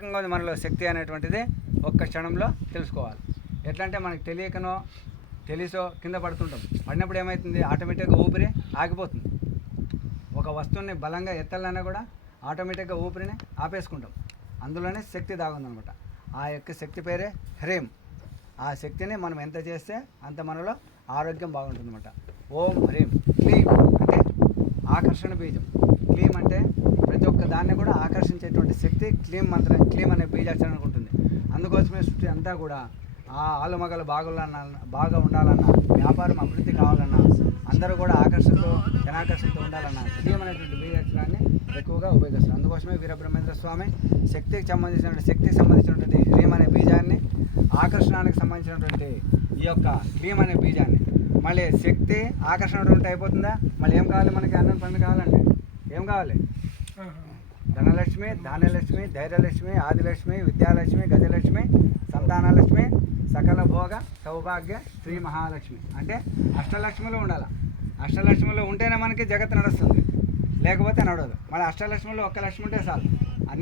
రకంగా ఉంది. మనలో శక్తి అనేటువంటిది ఒక్క క్షణంలో తెలుసుకోవాలి. ఎట్లా అంటే మనకు తెలియకనో తెలుసో కింద పడుతుంటాం. పడినప్పుడు ఏమవుతుంది ఆటోమేటిక్గా ఊపిరి ఆగిపోతుంది. ఒక వస్తువుని బలంగా ఎత్తాలన్నా కూడా ఆటోమేటిక్గా ఊపిరిని ఆపేసుకుంటాం. అందులోనే శక్తి దాగుందనమాట. ఆ యొక్క శక్తి పేరే హ్రీం ఆ శక్తిని మనం ఎంత చేస్తే అంత మనలో ఆరోగ్యం బాగుంటుందన్నమాట ఓం హ్రీం క్లీం. ఆకర్షణ బీజం. క్లీమ్ అంటే ప్రతి ఒక్క దాన్ని కూడా ఆకర్షించేటువంటి శక్తి క్లీమ్ మంత్రం క్లీమ్ అనే బీజాచరణకు ఉంటుంది అందుకోసమే సృష్టి అంతా కూడా ఆ ఆలుమగలు బాగులన్నా బాగా ఉండాలన్నా వ్యాపారం అభివృద్ధి కావాలన్నా అందరూ కూడా ఆకర్షణతో జనాకర్షణతో ఉండాలన్నా క్లీమ్ అనేటువంటి బీజాచరాన్ని ఎక్కువగా ఉపయోగిస్తారు. అందుకోసమే వీరబ్రహ్మేంద్ర స్వామి శక్తికి సంబంధించినటువంటి శక్తికి సంబంధించినటువంటి క్లీమ్ అనే బీజాన్ని ఆకర్షణానికి సంబంధించినటువంటి ఈ యొక్క క్లీమ్ అనే బీజాన్ని మళ్ళీ శక్తి ఆకర్షణ ఉంటే అయిపోతుందా? మళ్ళీ ఏం కావాలి మనకి? అన్నం పండు కావాలంటే ఏం కావాలి? ధనలక్ష్మి ధాన్యలక్ష్మి ధైర్యలక్ష్మి ఆదిలక్ష్మి విద్యాలక్ష్మి గజలక్ష్మి సంతానలక్ష్మి సకల భోగ సౌభాగ్య శ్రీ మహాలక్ష్మి. అంటే అష్టలక్ష్మిలో ఉండాలి? అష్టలక్ష్మిలో ఉంటేనే మనకి జగత్ నడుస్తుంది. లేకపోతే నడవదు. మన అష్టలక్ష్మిలో ఒక్క లక్ష్మి ఉంటే చాలు.